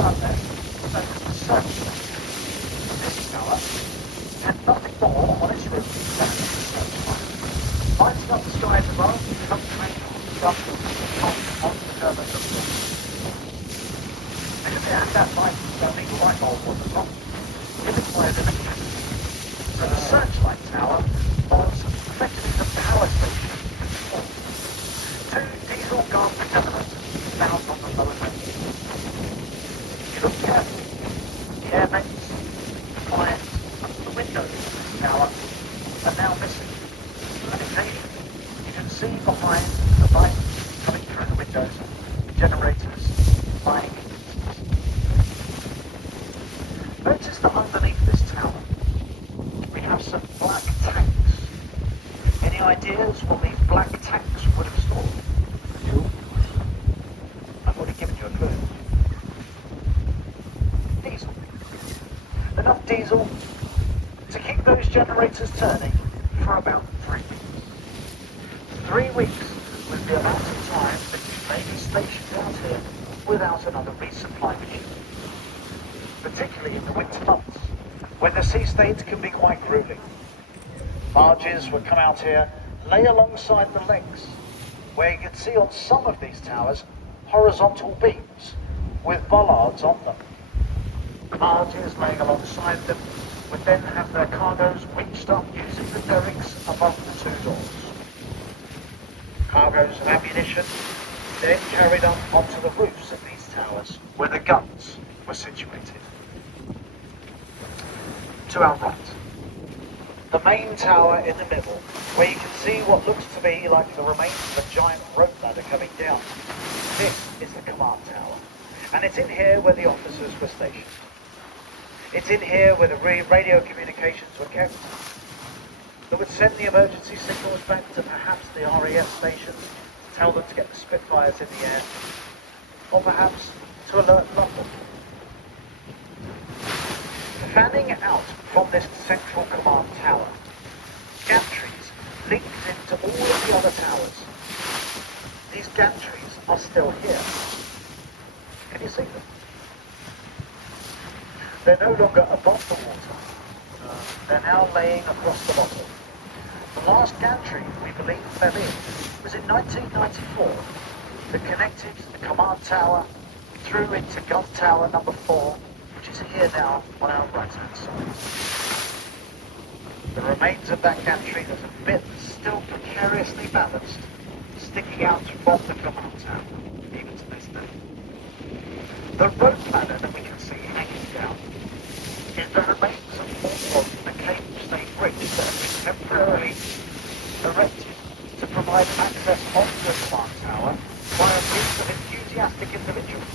sun there, so there's the sun. This tower had nothing more on its roof than a searchlight. Lighting up the skies above, concentrating on the up on the surface of the roof. And if it had that light, that big light bulb on the top, giving by electricity. So the searchlight tower was effectively the power station. Two diesel gas generators found on the lower level. If you look carefully, the air vents, the fires, and the windows of the tower are now missing. And occasionally, you can see behind the light coming through the windows, generators lying in the distance. Notice that underneath this tower, we have some black tanks. Any ideas what these black tanks would have stored? I've already given you a clue. Diesel. Enough diesel to keep those generators turning for about 3 weeks. 3 weeks was the amount of time that you may be stationed out here without another resupply machine. Particularly in the winter months, when the sea state can be quite grueling. Barges would come out here, lay alongside the legs, where you can see on some of these towers horizontal beams with bollards on them. Barges laying alongside them would then have their cargoes winched up using the derricks above the two doors. Cargoes of ammunition then carried up onto the roofs of these towers, where the guns were situated. To our right, the main tower in the middle, where you can see what looks to be like the remains of a giant rope ladder coming down. This is the command tower, and it's in here where the officers were stationed. It's in here where the radio communications were kept, that would send the emergency signals back to perhaps the RAF station, tell them to get the Spitfires in the air, or perhaps to alert London. Fanning out from this central command tower, gantries linked into all of the other towers. These gantries are still here. Can you see them? They're no longer above the water. They're now laying across the bottom. The last gantry, we believe, fell in was in 1994 that connected the command tower through into gun tower number 4, which is here now on our right-hand side. The remains of that gantry, there's a bit still precariously balanced, sticking out from the command tower, even to this day. The rope ladder that we can see hanging down is the remains of all of the cable stayed bridge that have been temporarily erected to provide access onto the command tower by a group of enthusiastic individuals.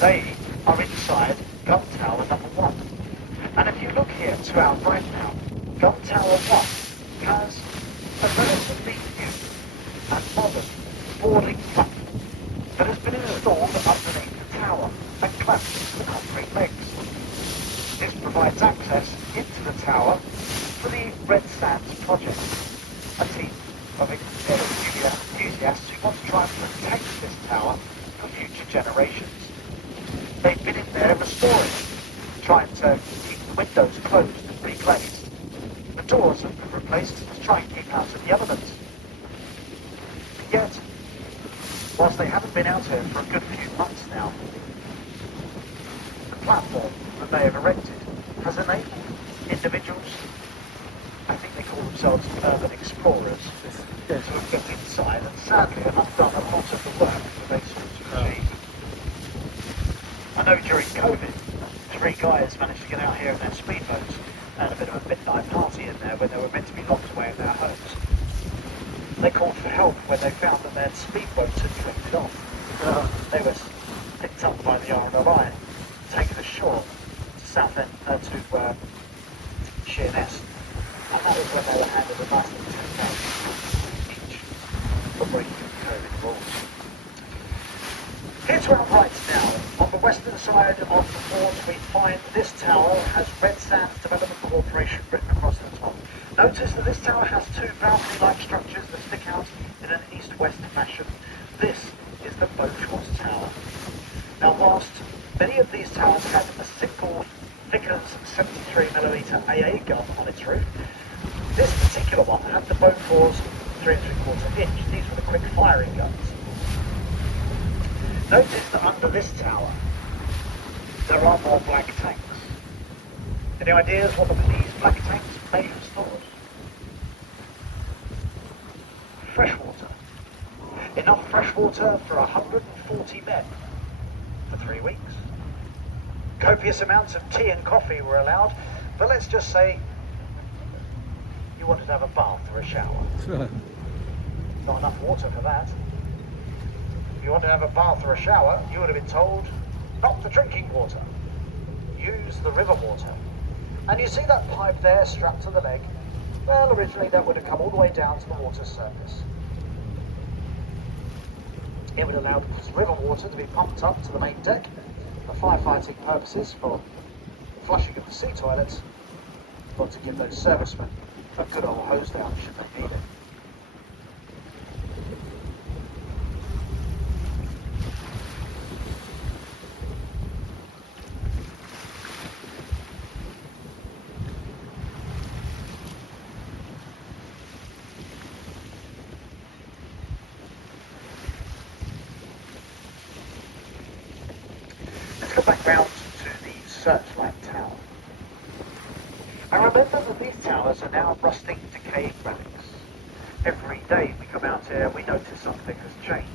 They are inside gun tower number 1. And if you look here to our right now, gun tower 1 has a relatively new and modern boarding platform that has been installed underneath the tower and clamped to the concrete legs. This provides access into the tower for the Red Sands project, a team of enthusiasts who want to try and protect this tower for future generations. They've been in there restoring, trying to keep the windows closed and reglazed. The doors have been replaced to try and keep out of the elements. Yet, whilst they haven't been out here for a good few months now, the platform that they have erected has enabled individuals, I think they call themselves urban explorers, to have got inside and sadly have done a lot of the work that they sought to achieve. I know during COVID, 3 guys managed to get out here in their speedboats and a bit of a midnight party in there when they were meant to be locked away in their homes. They called for help when they found that their speedboats had drifted off. They were picked up by the RNLI, taken ashore to Southend, to Sheerness, and that was when they were handed a massive £10,000 each for breaking the COVID rules. Here to our right now, on the western side of the fort, we find this tower has Red Sands Development Corporation written across the top. Notice that this tower has 2 balcony-like structures that stick out in an east-west fashion. This is the Beaufort Tower. Now, whilst Many of these towers had a simple Vickers 73mm AA gun on its roof. This particular one had the Bofors 3 3/4 inch. These were the quick firing guns. Notice that under this tower there are more black tanks. Any ideas what these black tanks may have stored? Freshwater. Enough freshwater for 140 men for 3 weeks. Copious amounts of tea and coffee were allowed, but let's just say you wanted to have a bath or a shower. Not enough water for that. If you wanted to have a bath or a shower, you would have been told, not the drinking water, use the river water. And you see that pipe there strapped to the leg? Well, originally that would have come all the way down to the water's surface. It would allow the river water to be pumped up to the main deck for firefighting purposes, for flushing of the sea toilets, or to give those servicemen a good old hose down should they need it. Let's go back round to the Searchlight Tower. And remember that these towers are now rusting, decaying relics. Every day we come out here, we notice something has changed.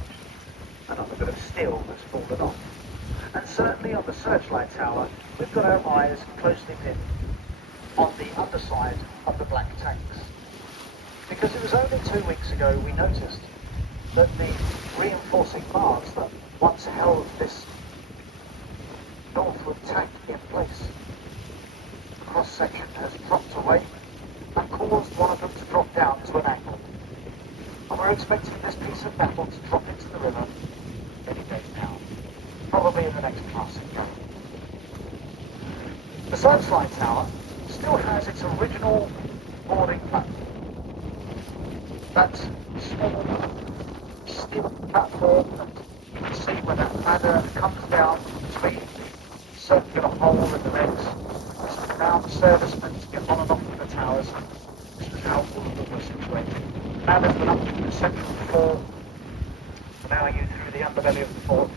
Another bit of steel has fallen off. And certainly on the Searchlight Tower, we've got our eyes closely pinned on the underside of the black tanks. Because it was only 2 weeks ago we noticed that the reinforcing bars that once held this northward tank in place, cross-section has dropped away and caused one of them to drop down to an angle. And we're expecting this piece of metal to drop into the river any day now, probably in the next passing gale. The Searchlight Tower still has its original boarding platform. That small steel platform that you can see when that ladder comes down between the circular hole in the legs. This is now the servicemen to get on and off of the towers. This is how all of them were situated. Ladders went up to the central floor, allowing you through the underbelly of the fort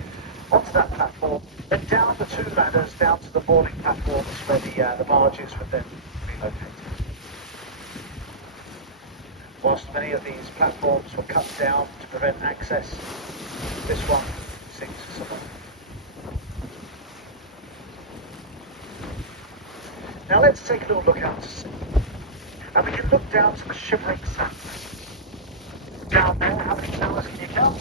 onto that platform, then down the 2 ladders down to the boarding platforms where the barges would then be located. Whilst many of these platforms were cut down to prevent access, this one seems to survive. Now let's take a little look out to sea. And we can look down to the shivering sand. Down there, how many towers can you count?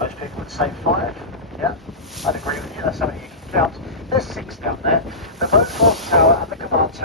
Most people would say 5. Yeah, I'd agree with you. That's something you can count. There's 6 down there. The Bofors